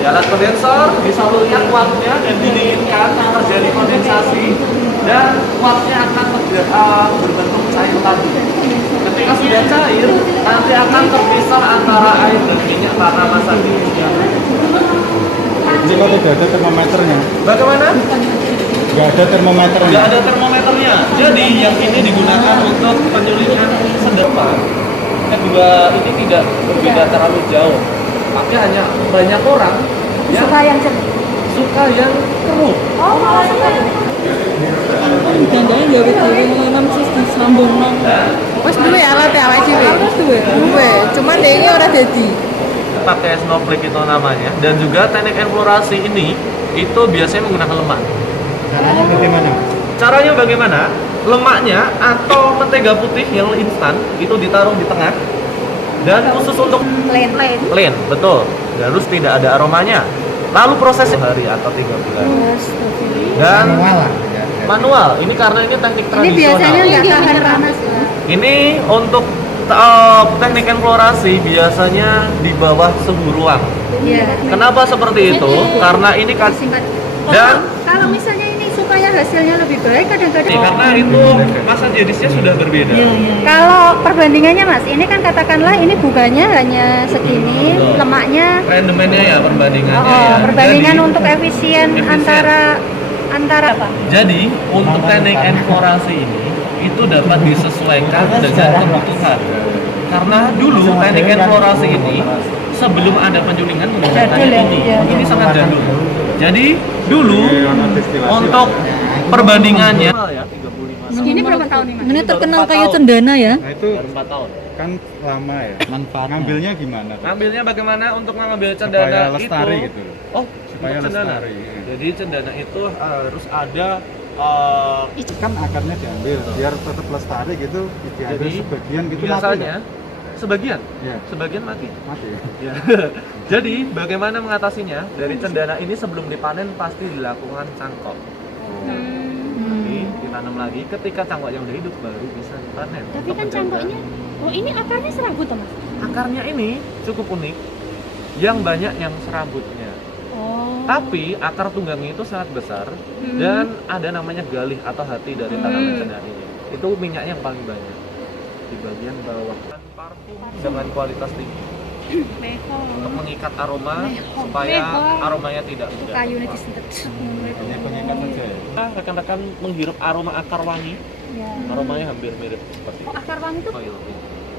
Di alat kondensor disalurkan uapnya dan didinginkan terjadi kondensasi dan uapnya akan berbentuk cair tadi. Ketika sudah cair, nanti akan terpisah antara air dan minyak karena masa dinginnya. Ini kok tidak ada termometernya? Bagaimana? Nggak ada termometernya? Nggak ada termometernya. Jadi yang ini digunakan untuk penyulingan sederhana. Kedua ini tidak berbeda terlalu jauh. Tapi hanya banyak orang yang suka yang keruh. Oh, malah suka. Jangan-jangan gawe dhewe ngene mesti disambungno. Wis duwe alat ya awake dhewe. Wis duwe. Cuman dia ini ora dadi. Pakai snowflake itu namanya, dan juga teknik eksplorasi ini itu biasanya menggunakan lemak. Caranya bagaimana? Caranya bagaimana? Lemaknya atau mentega putih yang instan itu ditaruh di tengah dan khusus untuk plain, betul. Harus tidak ada aromanya. Lalu proses hari atau 3 bulan. Dan Manual lah. Ya. manual. Ini karena ini teknik Ini tradisional. biasanya nggak tahan panas. Ini untuk teknik eksplorasi biasanya di bawah suhu ruang. Iya. Kenapa seperti itu? Karena ini kan Singkat. dan Kalau misalnya ini supaya hasilnya lebih baik kadang-kadang. karena itu masa jenisnya sudah berbeda. Kalau perbandingannya Mas, ini kan katakanlah ini bunganya hanya segini, Betul. lemaknya. Rendemennya ya perbandingannya Oh, ya. perbandingan Jadi, untuk efisien antara apa? Jadi untuk teknik eksplorasi ini itu dapat disesuaikan dengan kebutuhan. Karena dulu teknik eksplorasi ini sebelum ada penjulingan menggunakan Jadul ya? ini. Iya. Ini sangat jadul. Jadi dulu untuk perbandingannya ya 35 Segini berapa tahun nih Mas? Ini terkenal kayu cendana ya. Nah itu baru 4 tahun. kan lama ya. Manfaatnya. Ngambilnya gimana? Ngambilnya bagaimana untuk mengambil Supaya cendana lestari itu? gitu loh. Oh, Supaya untuk cendana. lestari. Jadi cendana itu harus ada Kan akarnya diambil biar tetap lestari gitu. Diambil Jadi, sebagian gitu biasanya mati. sebagian, Ya, sebagian mati. mati. Ya. Jadi bagaimana mengatasinya? Dari cendana ini sebelum dipanen pasti dilakukan cangkok. Nanti ditanam lagi. Ketika cangkoknya udah hidup baru bisa dipanen. Tapi Untuk kan menjaga. cangkoknya, oh ini akarnya serabut toh Mas? Akarnya ini cukup unik. Yang banyak yang serabutnya. Oh. Tapi akar tunggangnya itu sangat besar dan ada namanya galih atau hati dari tanaman cendana ini. Itu minyaknya yang paling banyak di bagian bawah. Dan parfum dengan kualitas tinggi untuk mengikat aroma supaya aromanya tidak mudah. Kayu ini disentet. Ini pengikat saja ya. Nah, rekan-rekan menghirup aroma akar wangi, Ya. aromanya hampir mirip seperti Oh, akar wangi itu oil.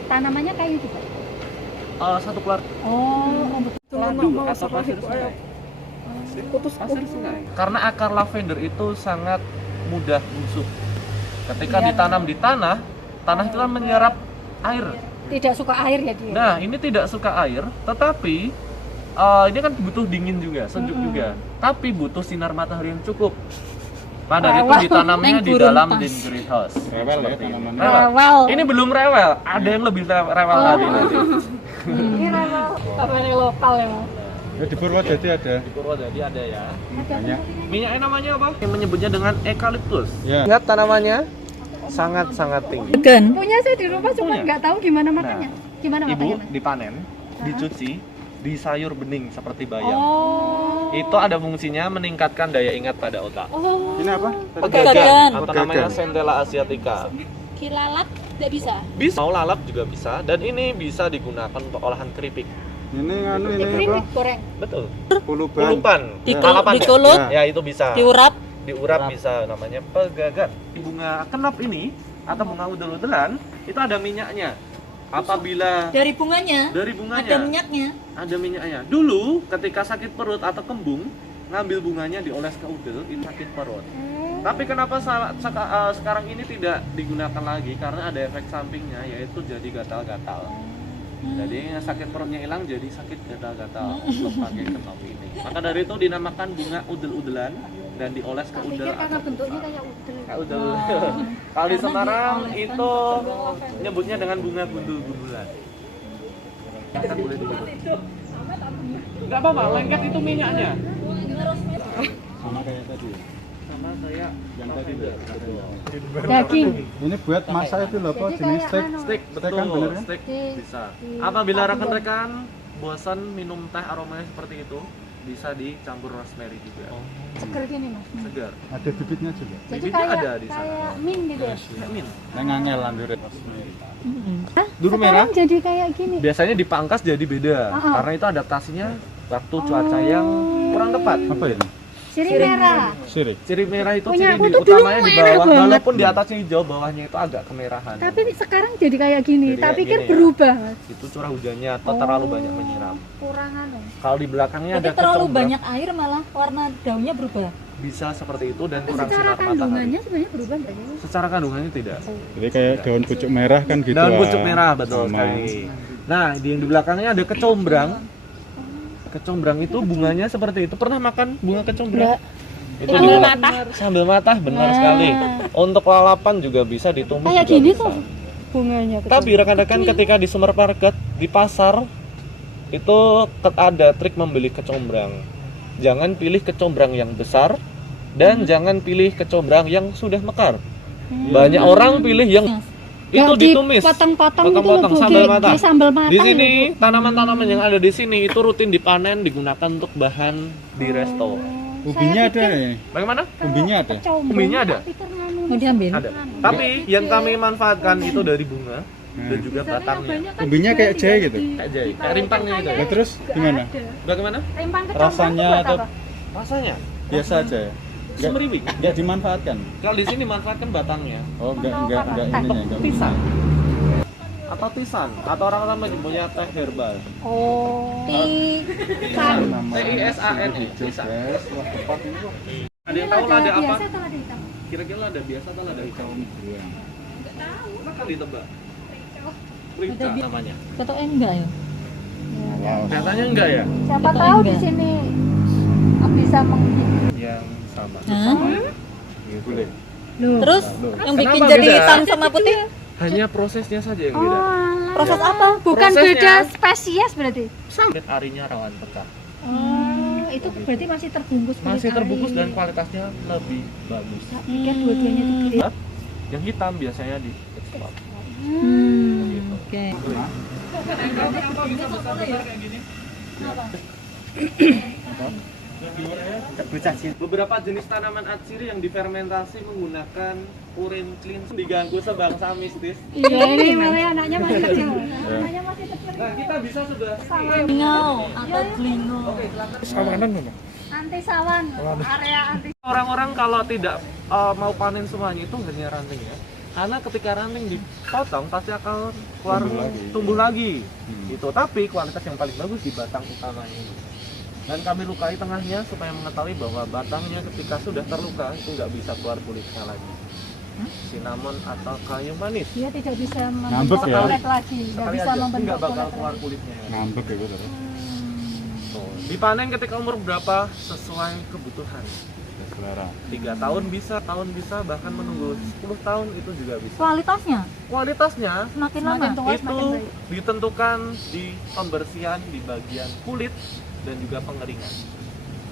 tanamannya kayu juga. Satu keluarga Oh, ladu atau pasir sungai. Pasir sungai. Karena akar lavender itu sangat mudah busuk. Ketika ditanam di tanah, tanah itu kan menyerap air. tidak suka air ya dia. Nah, ini tidak suka air, tetapi ini kan butuh dingin juga, sejuk juga. Tapi butuh sinar matahari yang cukup. Pada itu ditanamnya di dalam greenhouse. Rewel ya Seperti ini. tanamannya. Rewel. Ini belum rewel, ada yang lebih rewel lagi nanti. Tanaman lokal ya Mas. Ya di Purwodadi ada. Di Purwodadi ada ya. Banyak. Minyaknya namanya apa? Yang menyebutnya dengan eukaliptus. Ya. Ingat tanamannya sangat-sangat tinggi. Kan. Punya saya di rumah cuma Punya? nggak tahu gimana makannya. Gimana Ibu makannya Mas? dipanen, dicuci, disayur bening seperti bayam. Oh. Itu ada fungsinya meningkatkan daya ingat pada otak. Oh. Ini apa? Pegagan. Atau namanya Centella asiatica. Kilalat tidak bisa. Bisa, mau lalap juga bisa, dan ini bisa digunakan untuk olahan keripik. Ini anu ini apa? Keripik goreng. Betul. Puluban. Pulupan, Dikul- lalapan. dikulut. Ya itu bisa. Diurap. Diurap bisa, namanya pegagan. Bunga kenop ini atau bunga udel-udelan itu ada minyaknya. Apabila Dari bunganya dari bunganya ada minyaknya. ada minyaknya. Dulu ketika sakit perut atau kembung, ngambil bunganya dioles ke udel itu sakit perut. Tapi kenapa sekarang ini tidak digunakan lagi? Karena ada efek sampingnya, yaitu jadi gatal-gatal. Jadi sakit perutnya hilang, jadi sakit gatal-gatal untuk pakai kenop ini. Maka dari itu dinamakan bunga udel-udelan dan dioles ke udel. Pikir karena atau bentuknya pusat. kayak udel. Kayak udel. Kalau di Semarang itu nyebutnya dengan bunga gundul-gundulan. Kan boleh disebut. Enggak apa-apa, lengket itu minyaknya. Sama kayak tadi. Sama kayak Yang tadi enggak. Daging. Ini buat masak itu loh, apa Jadi jenis kayak steak. anu. steak, Steak betul. kan bener kan? Steak Di- bisa. di- Apabila rekan-rekan bosan minum teh aromanya seperti itu, bisa dicampur rosemary juga. Seger gini mas. Segar. Ada bibitnya juga. Jadi Bibitnya kayak ada di sana. kayak mint gitu ya. Min. Neng angel lanjut rosemary. Hah? Dulu Sekarang merah. jadi kayak gini. Biasanya dipangkas jadi beda karena itu adaptasinya waktu cuaca yang kurang tepat. Apa ini? Sirih merah. Sirik. Ciri merah itu Punya ciri aku di tuh dulu utamanya di merah bawah, banget. walaupun di atasnya hijau, bawahnya itu agak kemerahan. Tapi sekarang jadi kayak gini. Jadi Tak kayak pikir gini ya. berubah mas. Itu curah hujannya atau terlalu banyak menyiram. Kurang anu. Kalau di belakangnya Tapi ada terlalu kecombrang, banyak air malah warna daunnya berubah. bisa seperti itu dan Tapi kurang secara sinar matahari. kandungannya sebenarnya berubah nggak sih? Secara kandungannya tidak. Jadi kayak daun pucuk merah kan gitu. Daun ah. pucuk merah betul Sama. sekali. Nah, di yang di belakangnya ada kecombrang. Kecombrang itu bunganya seperti itu. Pernah makan bunga kecombrang? Itu Sambil juga- matah. Sambil matah, benar sekali. Untuk lalapan juga bisa ditumis. Kayak juga gini bisa. tuh bunganya. Tapi rekan-rekan ketika di supermarket, di pasar itu ada trik membeli kecombrang. Jangan pilih kecombrang yang besar dan jangan pilih kecombrang yang sudah mekar. Banyak orang pilih yang itu ditumis. Potong-potong gitu Potong-potong loh, sambal Bu. matah. Kayak sambal matah. Di sini gitu, Bu. tanaman-tanaman yang ada di sini itu rutin dipanen digunakan untuk bahan di resto. Ubinya ada ya? Bagaimana? Ubinya ada? Kecombrang, Ubinya ada? tak pikir nganu. Mau diambil? Ada. Tapi yang kami manfaatkan itu dari bunga dan juga batangnya. Ubinya kayak jahe gitu? Kayak jahe, kayak rimpangnya itu. Nah, terus gimana? Bagaimana? Rimpang kecombrang Rasanya buat atau apa? Rasanya biasa aja ya? semeriwing. Nggak dimanfaatkan? Kalau di sini manfaatkan batangnya. Oh, enggak ininya, enggak. Pisang. Atau tisan, atau orang-orang menyebutnya teh herbal. Oh. Tisan. TISAN. Hijau, Tisan. guys. Wah, tempat ini kok. Ada yang tahu lada apa? Biasa atau lada hitam? Kira-kira lada biasa atau lada hitam? Iya. Silahkan ditebak. Rika namanya. Ketok enggak ya? Wow. Katanya enggak ya? Siapa Atau tahu di enggak? sini bisa menghibur. Yang sama. Hah? Boleh. Terus Loh. yang bikin Kenapa jadi beda? hitam sama putih? Hanya prosesnya saja yang Oh, beda. alah. Proses apa? Bukan Prosesnya. beda spesies berarti. Kulit arinya rawan pecah. Oh, itu berarti masih terbungkus kulit Masih terbungkus ari. dan kualitasnya lebih bagus. Tak pikir dua-duanya itu gede. Yang hitam biasanya di ekspor. Gitu. Oke. Beberapa jenis tanaman atsiri yang difermentasi menggunakan urin cleanse diganggu sebangsa mistis. Iya, ini malah anaknya masih kecil. Anaknya masih kecil. Nah, kita bisa sudah Telingo atau telingo. Anti sawan, area anti. orang-orang kalau tidak mau panen semuanya itu hanya ranting ya. Karena ketika ranting dipotong pasti akan keluar tumbuh lagi. Gitu. Tapi kualitas yang paling bagus di batang utamanya ini. Dan kami lukai tengahnya supaya mengetahui bahwa batangnya ketika sudah terluka itu nggak bisa keluar kulitnya lagi. Cinnamon atau kayu manis. Dia tidak bisa Ngambek membentuk ya? kulit lagi, nggak Sekali bisa aja membentuk nggak bakal kulit keluar lagi. kulitnya. Ngambek ya, betul. Tuh. Dipanen ketika umur berapa sesuai kebutuhan. Selera. 3 tahun bisa, bahkan menunggu 10 tahun itu juga bisa. Kualitasnya Kualitasnya semakin lama. Semakin tua itu semakin baik. ditentukan di pembersihan di bagian kulit dan juga pengeringan.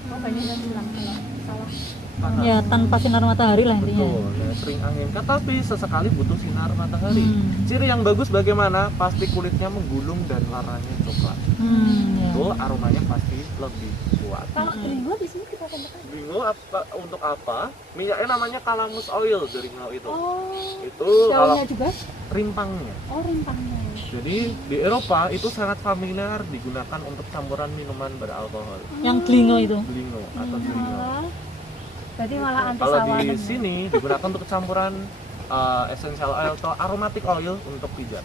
Oh, banyak yang bilang kalau salah. Panas. Ya tanpa sinar matahari lah intinya. Betul, nah, sering angin tapi sesekali butuh sinar matahari. Hmm. Ciri yang bagus bagaimana? Pasti kulitnya menggulung dan warnanya coklat. Ya. Itu aromanya pasti lebih kuat. Kalau telingo di sini kita temukan. Bingung apa untuk apa? Minyaknya namanya calamus oil dari itu. Oh, Itu kalau daunnya juga. rimpangnya. Oh, rimpangnya. Jadi di Eropa itu sangat familiar digunakan untuk campuran minuman beralkohol. Yang telingo itu. Belingo atau belingo. Oh, berarti malah anti Kalau sawan. di sini digunakan untuk campuran essential oil atau aromatic oil untuk pijat.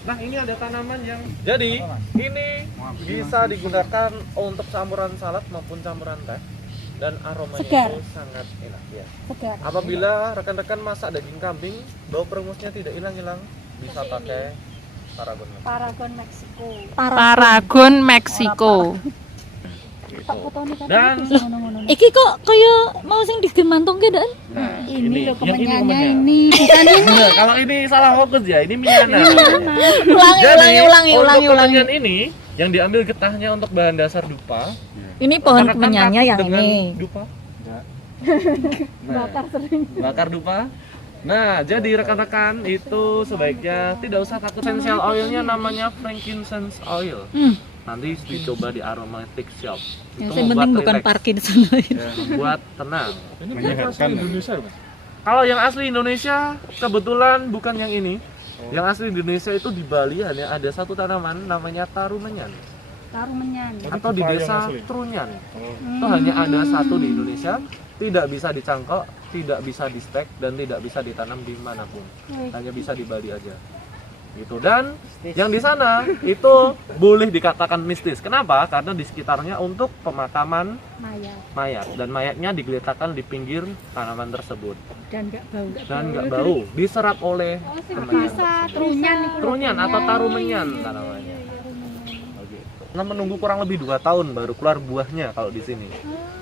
Nah, ini ada tanaman yang jadi ini bisa digunakan untuk campuran salad maupun campuran teh dan aromanya Segar. itu sangat enak ya. Segar. Apabila rekan-rekan masak daging kambing, bau perengusnya tidak hilang-hilang, bisa pakai Paragon. Paragon Meksiko. Paragon Meksiko. Tak fotonya kan Dan ngono-ngono. Iki kok kaya mau sing digemantongke Dan? nah, Ini loh yang kemenyannya kemenyan. ini, bukan ini. Nah, kalau ini salah fokus ya, ini miana. Ulangi, Jadi, ulangi. untuk kemenyan ini yang diambil getahnya untuk bahan dasar dupa. Ini pohon Rekan-rekan kemenyannya yang dengan ini. Dupa. Enggak. Nah, Bakar sering. bakar dupa. Nah, jadi rekan-rekan itu sebaiknya tidak usah takut. Essential oilnya namanya frankincense oil. Nanti dicoba di aromatic shop. Yang Itu penting bukan relax, parkir di sana. membuat tenang. menyehatkan. Kalau yang asli Indonesia kebetulan bukan yang ini. Yang asli Indonesia itu di Bali hanya ada satu tanaman namanya tarumenyan Tarumenyan. atau di desa Trunyan. Itu hanya ada satu di Indonesia, tidak bisa dicangkok, tidak bisa di stek dan tidak bisa ditanam di manapun. Hanya bisa di Bali aja. Gitu. Dan yang di sana itu boleh dikatakan mistis. Kenapa? Karena di sekitarnya untuk pemakaman Mayat. mayat dan mayatnya digeletakkan di pinggir tanaman tersebut Dan nggak bau. dan nggak bau, diserap oleh temennya. Trunyan itu. Trunyan atau tarumenyan tanamannya. Nah, menunggu kurang lebih 2 tahun baru keluar buahnya kalau di sini.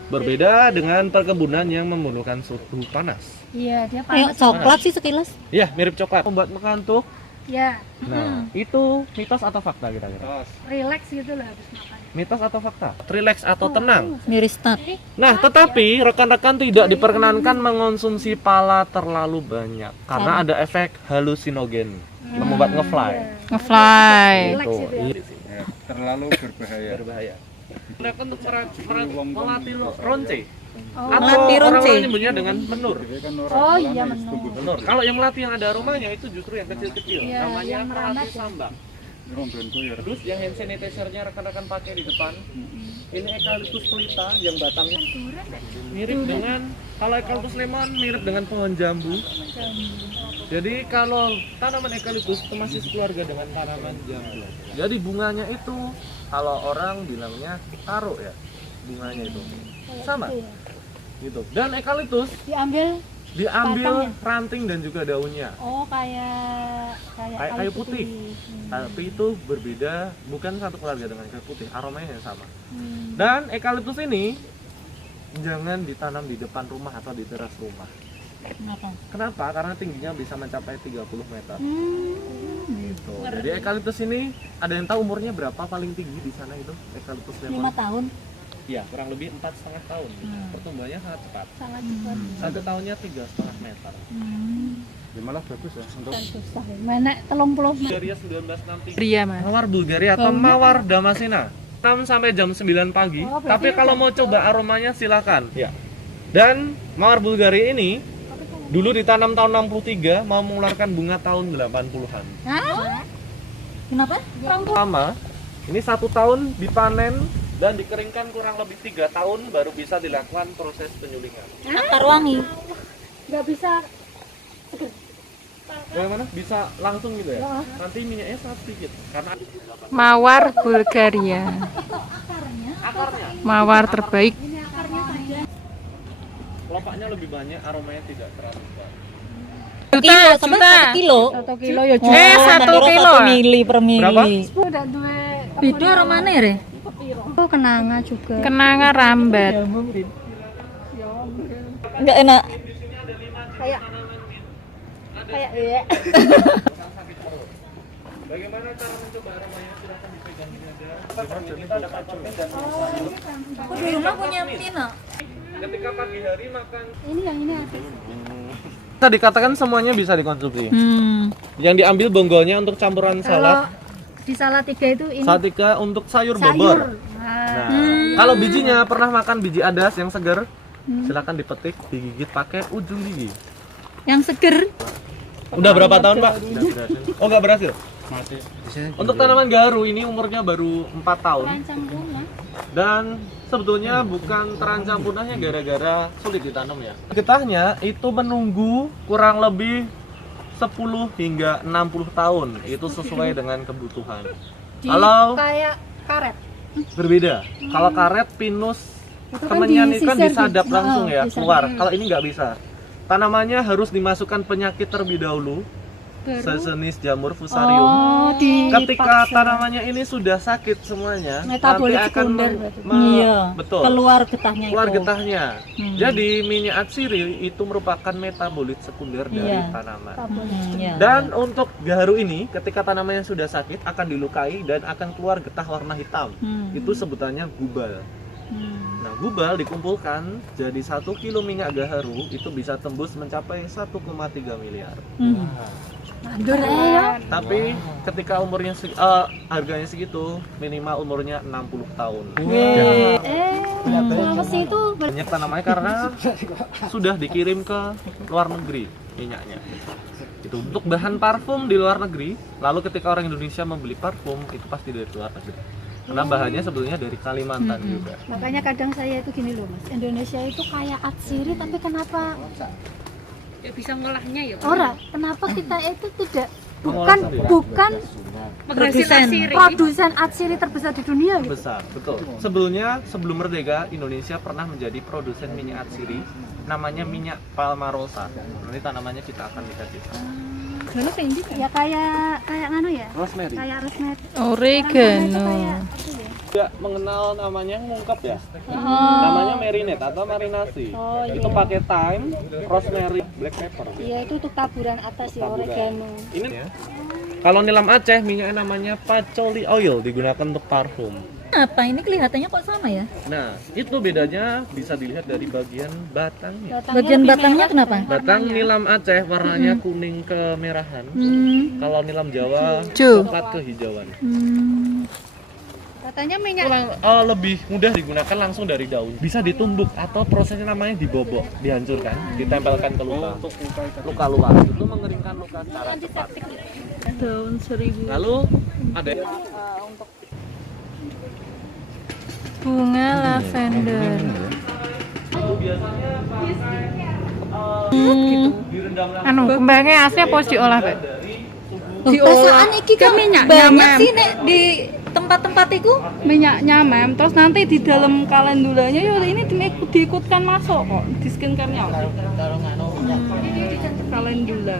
Berbeda dengan perkebunan yang membutuhkan suhu panas. Iya, dia Kayak panas. coklat sih sekilas. Ya, mirip coklat. Membuat mengantuk. Ya, Nah, itu mitos atau fakta kira-kira? relax gitu lah habis makan. Mitos atau fakta? Relax atau tenang? Miris start. Nah, tetapi rekan-rekan tidak diperkenankan mengonsumsi pala terlalu banyak karena ada efek halusinogen, membuat ngefly. Ngefly. Relax Itu. itu ya. Ya, terlalu berbahaya. Berbahaya. Mereka untuk melatih ronce Oh, atau Melatih orang ronce. menyebutnya dengan menur. Jadi kan orang Oh, bilang iya, es menur. tumbuh Menur. Kalau yang melatih yang ada aromanya itu justru yang kecil-kecil. Iya, Namanya yang merambat melatih ya. sambak. rombongan koyor. Terus yang hand sanitizer-nya rekan-rekan pakai di depan. Ini eucalyptus pelita yang batangnya mirip dengan, kalau eucalyptus lemon mirip dengan pohon jambu. Jadi kalau tanaman eucalyptus itu masih sekeluarga dengan tanaman jambu. Jadi bunganya itu kalau orang bilangnya taro ya, bunganya itu sama gitu. Dan eucalyptus diambil. diambil Batangnya? ranting dan juga daunnya. Oh, kayak Kayak kayu putih. Tapi itu berbeda, bukan satu keluarga dengan kayu putih, aromanya yang sama. Dan eucalyptus ini jangan ditanam di depan rumah atau di teras rumah. Kenapa? Kenapa? Karena tingginya bisa mencapai 30 meter. Gitu. Jadi eucalyptus ini ada yang tahu umurnya berapa paling tinggi di sana itu? Eucalyptus 5 lemon. tahun. Iya, kurang lebih 4,5 tahun. Pertumbuhannya sangat cepat. Sangat cepat. Satu tahunnya 3,5 meter. Ya, malah bagus ya untuk Susah. Mana 30 Bulgaria 1963. Pria mas. Mawar Bulgaria atau mawar Damascena. 6 sampai jam 9 pagi. Oh, berarti Tapi kalau mau coba aromanya silakan. Ya. Dan mawar Bulgaria ini dulu ditanam tahun 63, mau mengeluarkan bunga tahun 80-an. Hah? Kenapa? Lama. Ini 1 tahun dipanen dan dikeringkan kurang lebih 3 tahun baru bisa dilakukan proses penyulingan. Akar wangi. Nggak bisa. Bagaimana? Bisa langsung gitu ya? Nanti minyaknya sangat sedikit karena Mawar Bulgaria. akarnya. Mawar terbaik. Kelopaknya lebih banyak, aromanya tidak terlalu kuat. Kilo, sampai 1 kilo. 1 kilo ya Oh, juga. 1 tak kira kilo. 1 mili per mili. Berapa? Udah duwe Beda aromanya ya? oh, kenanga juga. Kenanga rambat. Enggak enak. Kayak iya. Bagaimana cara mencoba aromanya? Silahkan dipegang ini aja. Kita ada apartemen dan Aku di rumah punya Tina. ketika pagi hari makan. Ini yang ini apa? Bisa dikatakan semuanya bisa dikonsumsi. Yang diambil bonggolnya untuk campuran Kalau salad, di Salatiga itu ini salatiga untuk sayur sayur. bobor. Nah, Nah, kalau bijinya pernah makan biji adas yang segar, silakan dipetik, digigit pakai ujung gigi. Yang seger. Udah berapa tahun, Pak? Oh, nggak berhasil. masih di sini. Untuk tanaman garu ini umurnya baru 4 tahun terancam punah. dan sebetulnya bukan terancam punahnya gara-gara sulit ditanam ya. Getahnya itu menunggu kurang lebih 10 hingga 60 tahun. Itu sesuai dengan kebutuhan. Di Kalau kayak karet. berbeda. Kalau karet, pinus, Itu kan kemenyan itu kan disisir disadap gitu. langsung ya, Disadap. keluar. Kalau ini nggak bisa. Tanamannya harus dimasukkan penyakit terlebih dahulu, sejenis jamur fusarium. Oh, Ketika tanamannya ini sudah sakit semuanya, Metabolit nanti akan sekunder berarti. Iya. betul. Keluar getahnya Keluar itu. getahnya. Jadi minyak atsiri itu merupakan metabolit sekunder dari Iya. tanaman. Iya. Dan untuk gaharu ini, ketika tanamannya sudah sakit akan dilukai dan akan keluar getah warna hitam. Itu sebutannya gubal. Nah, gubal dikumpulkan jadi 1 kilo minyak gaharu itu bisa tembus mencapai 1,3 miliar. Mandur ya. Tapi ketika umurnya harganya segitu, minimal umurnya 60 tahun. Sulawesi itu Minyak tanamannya karena sudah dikirim ke luar negeri minyaknya. Itu untuk bahan parfum di luar negeri. Lalu ketika orang Indonesia membeli parfum itu pasti dari luar negeri. Karena bahannya sebetulnya dari Kalimantan juga. makanya kadang saya itu gini loh Mas, Indonesia itu kayak atsiri tapi kenapa Ya bisa ngolahnya ya. ora? Kenapa kita itu tidak Mengolah bukan sendiri. Produsen. produsen atsiri terbesar di dunia gitu. Besar, betul. Sebelum merdeka, Indonesia pernah menjadi produsen minyak atsiri, namanya minyak Palmarosa. Nanti tanamannya kita akan lihat di sana. Ya kayak nganu ya. Rosemary. Kayak rosemary. Oregano. Kayak apa ya? Tidak mengenal namanya ngungkap ya. Namanya marinate atau marinasi. Itu pakai thyme, rosemary, black pepper. Iya itu untuk taburan atas ya, oregano. Ini ya. Kalau nilam Aceh minyaknya namanya patchouli oil, digunakan untuk parfum. Apa ini kelihatannya kok sama ya? Nah, itu bedanya bisa dilihat dari bagian batangnya. Bagian batangnya kenapa? Batang nilam Aceh warnanya kuning kemerahan. Kalau nilam Jawa Hijau. coklat kehijauan. Katanya minyak Lebih mudah digunakan langsung dari daun. Bisa ditumbuk atau prosesnya namanya dibobok, dihancurkan, ditempelkan ke luka. Luka luar itu mengeringkan luka secara cepat. Daun 1000. Lalu ada Bunga lavender. biasanya pakai direndam Anu, kembangnya asli apa diolah, Pak? Perasaan iki kan minyak banyak nyamem. sih nek di tempat-tempat itu. Minyak nyamem, terus nanti di dalam kalendulanya ya ini diikutkan masuk kok di skincare-nya. Kalendula.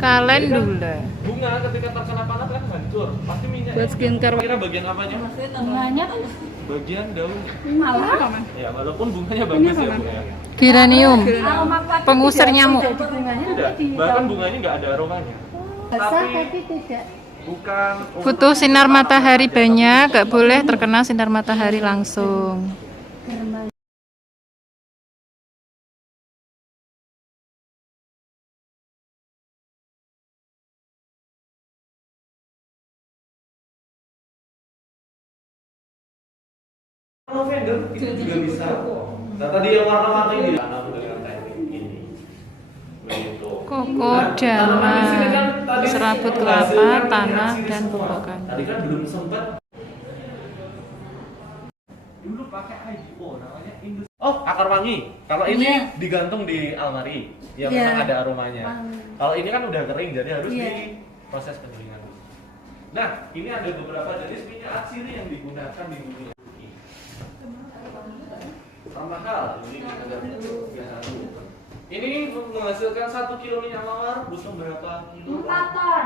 Kalendula. bunga ketika terkena panas kan hancur. Pasti minyak. Buat skincare. Kira bagian apanya? bunganya Bagian daun. malah Ya, walaupun bunganya bagus ya, Bu ya. Geranium. aroma kuat Pengusir nyamuk. di bunganya Tidak, tapi di bahkan bunganya nggak ada aromanya. basah tapi tidak. Bukan Butuh sinar matahari banyak, gak boleh terkena sinar matahari langsung. lavender itu juga bisa. Nah, tadi yang warna-warni ini ditanam dengan teknik ini. Begitu. Kokodama, serabut kelapa, tanah, dan pupuk kayu. Tadi kan belum sempat. Dulu pakai IGO namanya industri. Oh, akar wangi. Kalau ini digantung di almari, ya memang ada aromanya. Kalau ini kan udah kering, jadi harus diproses pendinginan. Nah, ini ada beberapa jenis minyak atsiri yang digunakan di dunia. Termahal ini ada gaharu. Ini menghasilkan 1 kilo minyak mawar butuh berapa kilo? 4 ton.